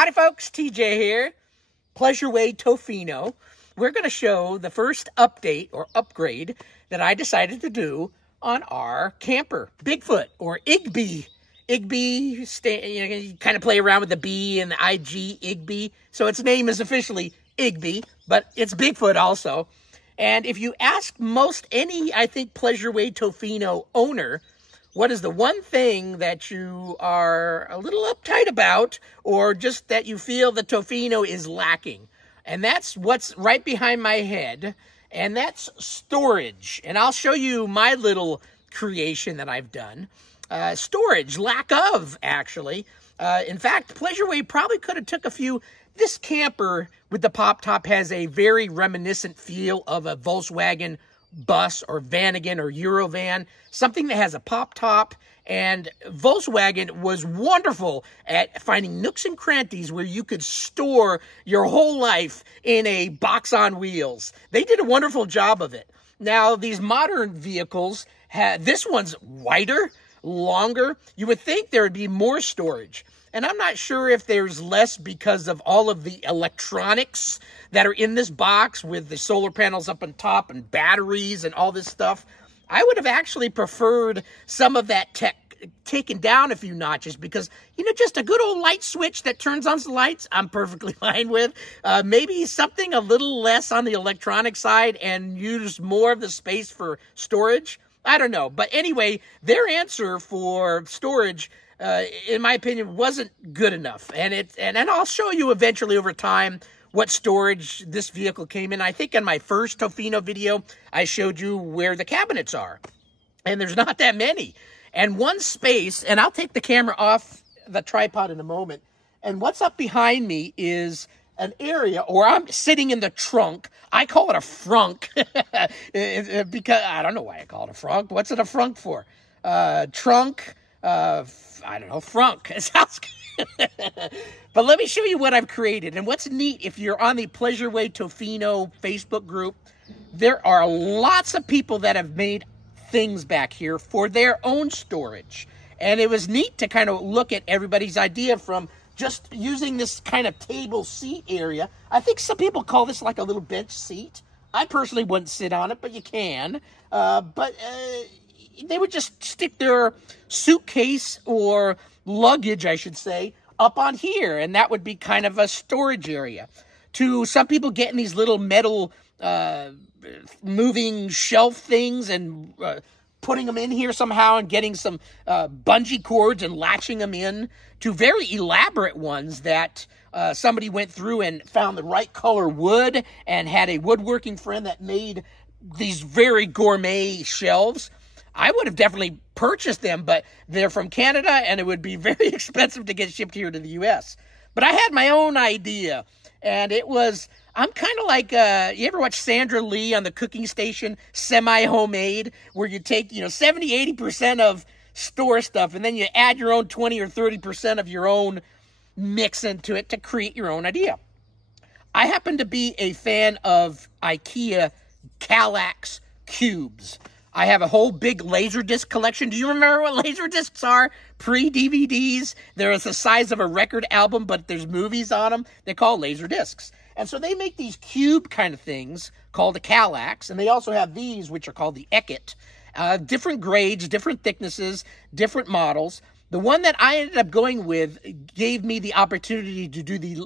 Howdy folks, TJ here, Pleasureway Tofino. We're going to show the first update or upgrade that I decided to do on our camper, Bigfoot or Igby. Igby, you kind of play around with the B and the IG, Igby. So its name is officially Igby, but it's Bigfoot also. And if you ask most any, I think, Pleasureway Tofino owner, what is the one thing that you are a little uptight about, or just that you feel the Tofino is lacking? And that's what's right behind my head, and that's storage. And I'll show you my little creation that I've done. Storage, lack of, actually. In fact, Pleasureway probably could have took a few. This camper with the pop top has a very reminiscent feel of a Volkswagen bus or Vanagon or Eurovan, something that has a pop top. And Volkswagen was wonderful at finding nooks and crannies where you could store your whole life in a box on wheels. They did a wonderful job of it. Now, these modern vehicles, this one's wider, longer. You would think there would be more storage. And I'm not sure if there's less because of all of the electronics that are in this box with the solar panels up on top and batteries and all this stuff. I would have actually preferred some of that tech taken down a few notches because, you know, just a good old light switch that turns on the lights, I'm perfectly fine with. Maybe something a little less on the electronic side and use more of the space for storage. I don't know. But anyway, their answer for storage, in my opinion, wasn't good enough. And I'll show you eventually over time what storage this vehicle came in. I think in my first Tofino video, I showed you where the cabinets are. And there's not that many. And one space, and I'll take the camera off the tripod in a moment. And what's up behind me is an area, or I'm sitting in the trunk. I call it a frunk because I don't know why I call it a frunk. What's it a frunk for? Trunk, I don't know, frunk. It sounds good. But let me show you what I've created. And what's neat, if you're on the Pleasureway Tofino Facebook group, there are lots of people that have made things back here for their own storage. And it was neat to kind of look at everybody's idea from just using this kind of table seat area. I think some people call this like a little bench seat. I personally wouldn't sit on it, but you can. But they would just stick their suitcase or luggage, I should say, up on here, and that would be kind of a storage area. To some people getting these little metal moving shelf things and putting them in here somehow and getting some bungee cords and latching them in, to very elaborate ones that somebody went through and found the right color wood and had a woodworking friend that made these very gourmet shelves. I would have definitely purchased them, but they're from Canada, and it would be very expensive to get shipped here to the U.S. But I had my own idea, and it was, I'm kind of like, you ever watch Sandra Lee on the cooking station, semi-homemade, where you take, 70, 80% of store stuff, and then you add your own 20 or 30% of your own mix into it to create your own idea. I happen to be a fan of Ikea Eket Cubes. I have a whole big Laserdisc collection. Do you remember what Laserdiscs are? Pre-DVDs. They're the size of a record album, but there's movies on them. They're called Laserdiscs. And so they make these cube kind of things called the Eket, and they also have these, which are called the Eket. Different grades, different thicknesses, different models. The one that I ended up going with gave me the opportunity to do the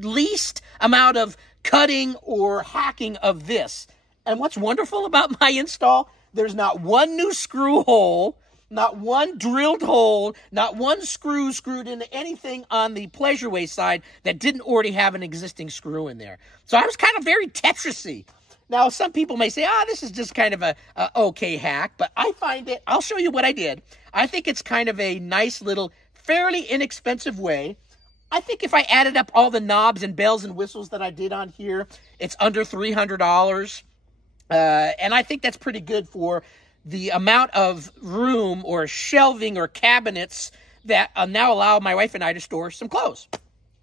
least amount of cutting or hacking of this. And what's wonderful about my install, there's not one new screw hole, not one drilled hole, not one screw screwed into anything on the Pleasureway side that didn't already have an existing screw in there. So I was kind of very Tetris-y. Now, some people may say, this is just kind of a okay hack, but I find it, I'll show you what I did. I think it's kind of a nice little, fairly inexpensive way. I think if I added up all the knobs and bells and whistles that I did on here, it's under $300. And I think that's pretty good for the amount of room or shelving or cabinets that now allow my wife and I to store some clothes.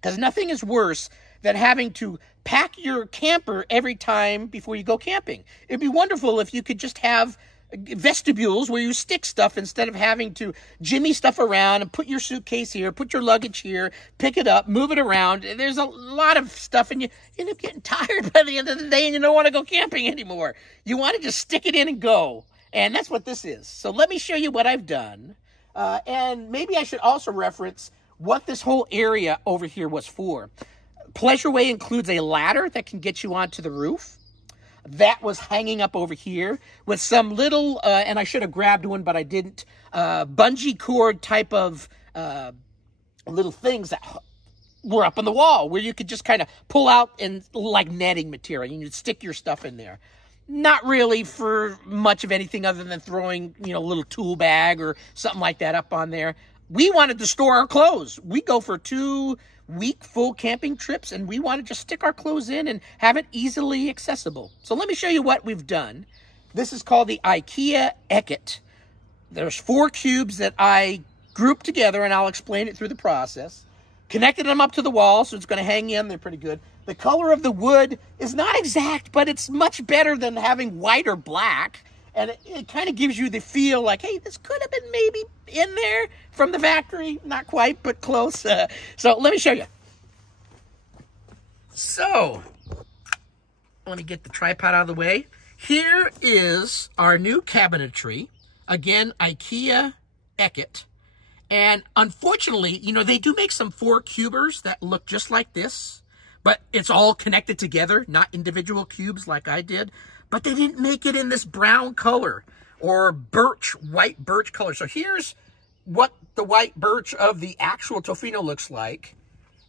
Because nothing is worse than having to pack your camper every time before you go camping. It'd be wonderful if you could just have vestibules where you stick stuff instead of having to jimmy stuff around and put your suitcase here, put your luggage here, pick it up, move it around. There's a lot of stuff, and you end up getting tired by the end of the day, and you don't want to go camping anymore. You want to just stick it in and go, and that's what this is. So let me show you what I've done, and maybe I should also reference what this whole area over here was for. Pleasureway includes a ladder that can get you onto the roof. That was hanging up over here with some little, and I should have grabbed one, but I didn't, bungee cord type of little things that were up on the wall where you could just kind of pull out and like netting material. You could stick your stuff in there. Not really for much of anything other than throwing, you know, a little tool bag or something like that up on there. We wanted to store our clothes. We go for 2-week full camping trips, and we want to just stick our clothes in and have it easily accessible. So let me show you what we've done. This is called the Ikea Eket. There's 4 cubes that I grouped together, and I'll explain it through the process. Connected them up to the wall, so it's going to hang in. They're pretty good. The color of the wood is not exact, but it's much better than having white or black. And it kind of gives you the feel like, hey, this could have been maybe in there from the factory. Not quite, but close. So let me show you. So let me get the tripod out of the way. Here is our new cabinetry. Again, Ikea Eket. And unfortunately, you know, they do make some 4-cubers that look just like this, but it's all connected together, not individual cubes like I did. But they didn't make it in this brown color or white birch color. So here's what the white birch of the actual Tofino looks like.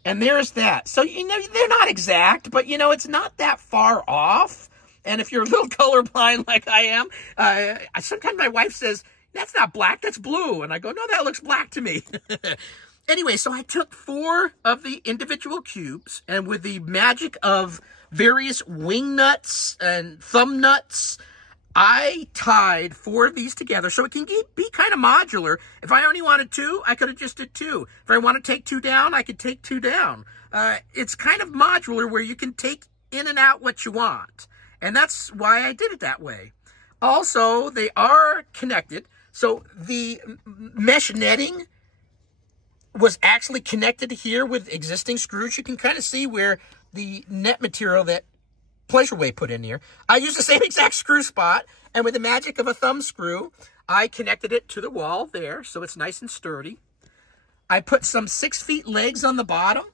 And there's that. So, you know, they're not exact, but, you know, it's not that far off. And if you're a little colorblind like I am, sometimes my wife says, that's not black, that's blue. And I go, no, that looks black to me. Anyway, so I took 4 of the individual cubes, and with the magic of various wing nuts and thumb nuts, I tied 4 of these together so it can be kind of modular. If I only wanted 2, I could have just did 2. If I want to take 2 down, I could take 2 down. It's kind of modular where you can take in and out what you want. And that's why I did it that way. Also, they are connected. So the mesh netting was actually connected here with existing screws. You can kind of see where the net material that Pleasureway put in here. I used the same exact screw spot, and with the magic of a thumb screw, I connected it to the wall there, so it's nice and sturdy. I put some 6-foot legs on the bottom,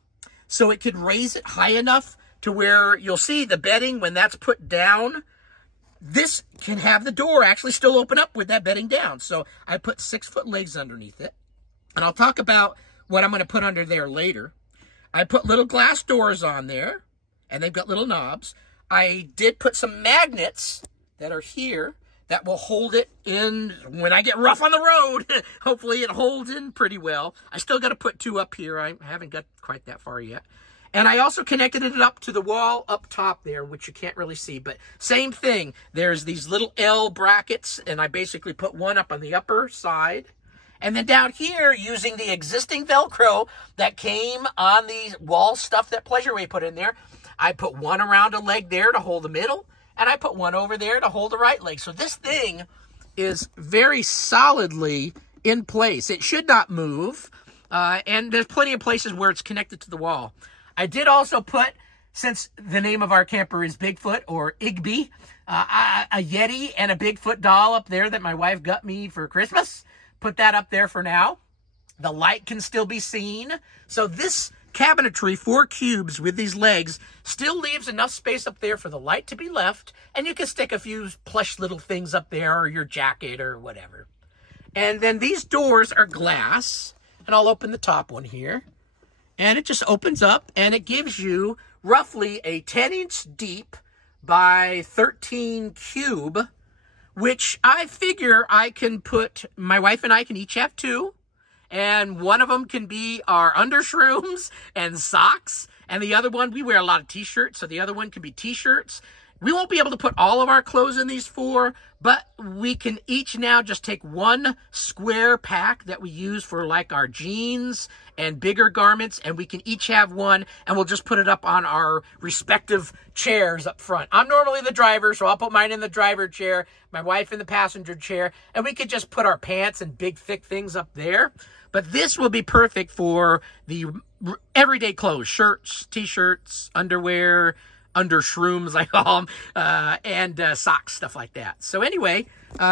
so it could raise it high enough to where you'll see the bedding when that's put down. This can have the door actually still open up with that bedding down. So I put 6-foot legs underneath it, and I'll talk about what I'm going to put under there later. I put little glass doors on there, and they've got little knobs. I did put some magnets that are here that will hold it in when I get rough on the road. Hopefully it holds in pretty well. I still got to put 2 up here. I haven't got quite that far yet. And I also connected it up to the wall up top there, which you can't really see, but same thing. There's these little L brackets, and I basically put 1 up on the upper side. And then down here, using the existing Velcro that came on the wall stuff that Pleasureway put in there, I put 1 around a leg there to hold the middle, and I put 1 over there to hold the right leg. So this thing is very solidly in place. It should not move, and there's plenty of places where it's connected to the wall. I did also put, since the name of our camper is Bigfoot or Igby, a Yeti and a Bigfoot doll up there that my wife got me for Christmas. Put that up there for now. The light can still be seen. So this cabinetry, 4 cubes with these legs, still leaves enough space up there for the light to be left, and you can stick a few plush little things up there or your jacket or whatever. And then these doors are glass, and I'll open the top one here. And it just opens up, and it gives you roughly a 10-inch deep by 13 cube, which I figure I can put, my wife and I can each have 2, and one of them can be our undershrooms and socks, and the other one, we wear a lot of t-shirts, so the other one can be t-shirts. We won't be able to put all of our clothes in these 4, but we can each now just take one square pack that we use for like our jeans and bigger garments, and we can each have one, and we'll just put it up on our respective chairs up front. I'm normally the driver, so I'll put mine in the driver chair, my wife in the passenger chair, and we could just put our pants and big thick things up there. But this will be perfect for the everyday clothes, shirts, t-shirts, underwear, under shrooms, I call them, and socks, stuff like that. So anyway,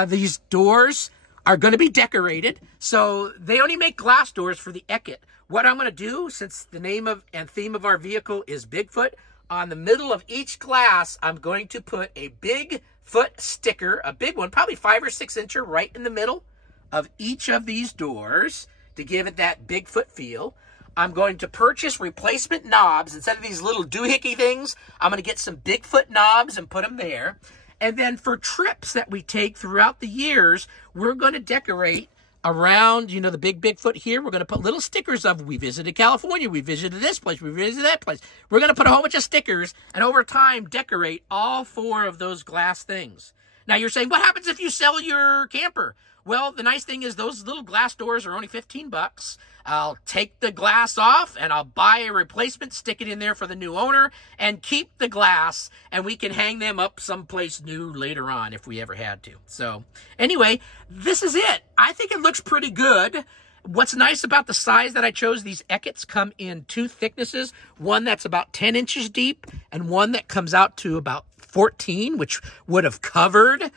these doors are going to be decorated. So they only make glass doors for the Eket. What I'm going to do, since the name of and theme of our vehicle is Bigfoot, on the middle of each glass, I'm going to put a Bigfoot sticker, a big one, probably 5 or 6 incher, right in the middle of each of these doors to give it that Bigfoot feel. I'm going to purchase replacement knobs. Instead of these little doohickey things, I'm going to get some Bigfoot knobs and put them there. And then for trips that we take throughout the years, we're going to decorate around, you know, the big Bigfoot here. We're going to put little stickers of, we visited California, we visited this place, we visited that place. We're going to put a whole bunch of stickers and over time decorate all 4 of those glass things. Now you're saying, what happens if you sell your camper? Well, the nice thing is those little glass doors are only 15 bucks. I'll take the glass off and I'll buy a replacement, stick it in there for the new owner, and keep the glass, and we can hang them up someplace new later on if we ever had to. So anyway, this is it. I think it looks pretty good. What's nice about the size that I chose, these Ekets come in 2 thicknesses, one that's about 10 inches deep and one that comes out to about 14, which would have covered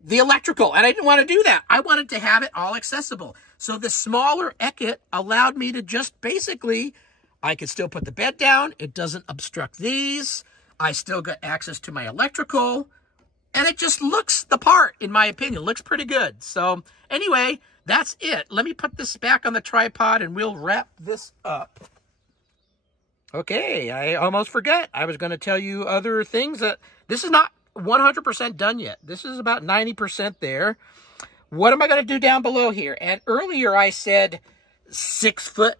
the electrical, and I didn't want to do that. I wanted to have it all accessible. So the smaller Eket allowed me to just basically, I could still put the bed down. It doesn't obstruct these. I still got access to my electrical, and it just looks the part, in my opinion. Looks pretty good. So anyway, that's it. Let me put this back on the tripod, and we'll wrap this up. Okay, I almost forgot. I was going to tell you other things. That this is not 100% done yet. This is about 90% there. What am I going to do down below here? And earlier I said 6 foot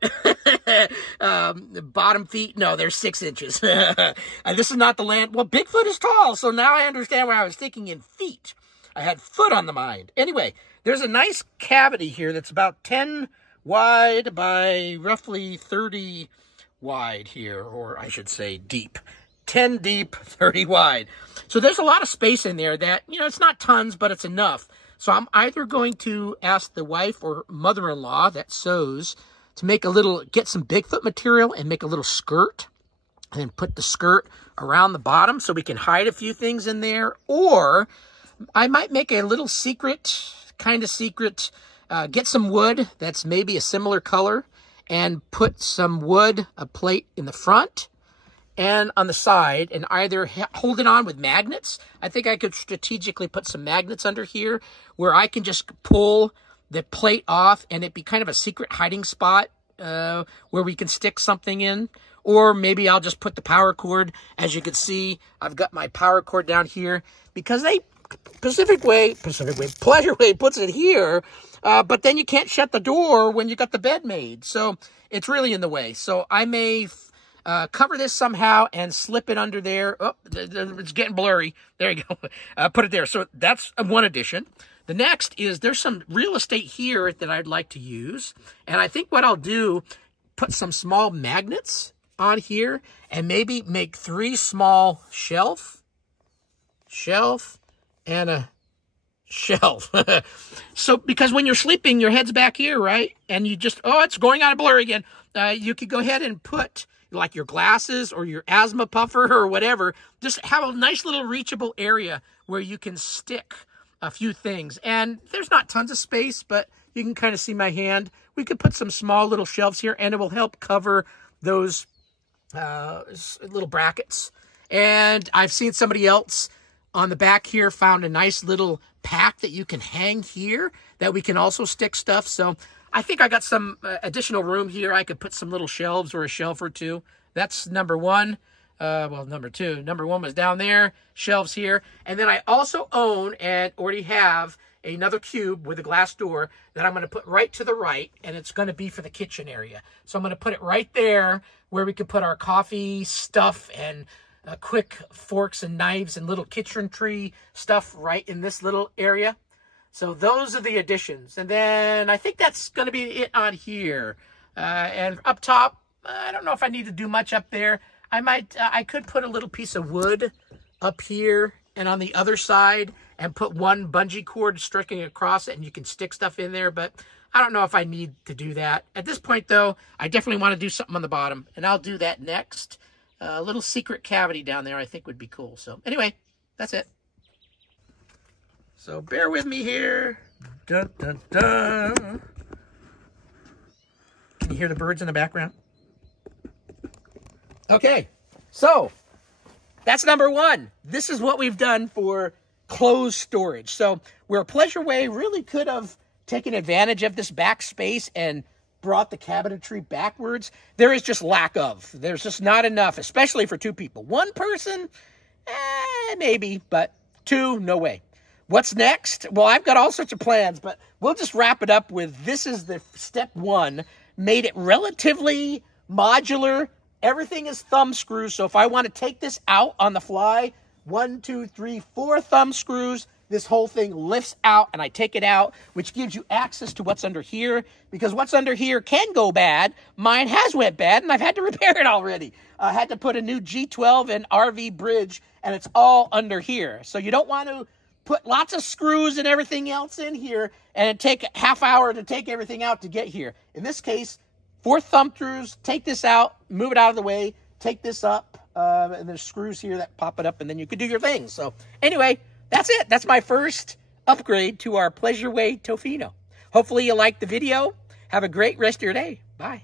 bottom feet. No, they're 6 inches. This is not the land. Well, Bigfoot is tall, so now I understand why I was thinking in feet. I had foot on the mind. Anyway, there's a nice cavity here that's about 10 wide by roughly 30 wide here, or I should say deep. 10 deep, 30 wide. So there's a lot of space in there that, you know, it's not tons, but it's enough. So I'm either going to ask the wife or mother-in-law that sews to make a little, get some Bigfoot material and make a little skirt, and then put the skirt around the bottom so we can hide a few things in there. Or I might make a little secret, kind of secret, get some wood that's maybe a similar color and put some wood, a plate in the front and on the side, and either hold it on with magnets. I think I could strategically put some magnets under here where I can just pull the plate off and it be kind of a secret hiding spot where we can stick something in. Or maybe I'll just put the power cord. As you can see, I've got my power cord down here because Pleasureway puts it here, but then you can't shut the door when you got the bed made. So it's really in the way. So I may cover this somehow and slip it under there. Oh, it's getting blurry. There you go. Put it there. So that's one addition. The next is there's some real estate here that I'd like to use. And I think what I'll do, put some small magnets on here and maybe make 3 small shelf, and a shelf. So because when you're sleeping, your head's back here, right? And you just, oh, it's going on a blur again. You could go ahead and put like your glasses or your asthma puffer or whatever. Just have a nice little reachable area where you can stick a few things. And there's not tons of space, but you can kind of see my hand. We could put some small little shelves here and it will help cover those little brackets. And I've seen somebody else on the back here found a nice little pack that you can hang here that we can also stick stuff. So I think I got some additional room here. I could put some little shelves or a shelf or two. That's number 1. Well, number 2. Number 1 was down there. Shelves here. And then I also own and already have another cube with a glass door that I'm going to put right to the right. And it's going to be for the kitchen area. So I'm going to put it right there where we could put our coffee stuff and quick forks and knives and little kitchen tree stuff right in this little area. So those are the additions. And then I think that's going to be it on here. And up top, I don't know if I need to do much up there. I could put a little piece of wood up here and on the other side and put one bungee cord stretching across it, and you can stick stuff in there, but I don't know if I need to do that. At this point, though, I definitely want to do something on the bottom, and I'll do that next. A little secret cavity down there I think would be cool. So anyway, that's it. So bear with me here. Dun, dun, dun. Can you hear the birds in the background? Okay, so that's number one. This is what we've done for closed storage. So where Pleasureway really could have taken advantage of this back space and brought the cabinetry backwards, there is just lack of. There's just not enough, especially for two people. One person, maybe, but two, no way. What's next? Well, I've got all sorts of plans, but we'll just wrap it up with this is the step one. Made it relatively modular. Everything is thumb screws, so if I want to take this out on the fly, 1, 2, 3, 4 thumb screws, this whole thing lifts out and I take it out, which gives you access to what's under here, because what's under here can go bad. Mine has went bad and I've had to repair it already. I had to put a new G12 and RV bridge, and it's all under here. So you don't want to put lots of screws and everything else in here and it take a half hour to take everything out to get here. In this case, 4 thumb screws, take this out, move it out of the way, take this up, and there's screws here that pop it up, and then you can do your thing. So anyway, that's it. That's my first upgrade to our Pleasureway Tofino. Hopefully you liked the video. Have a great rest of your day. Bye.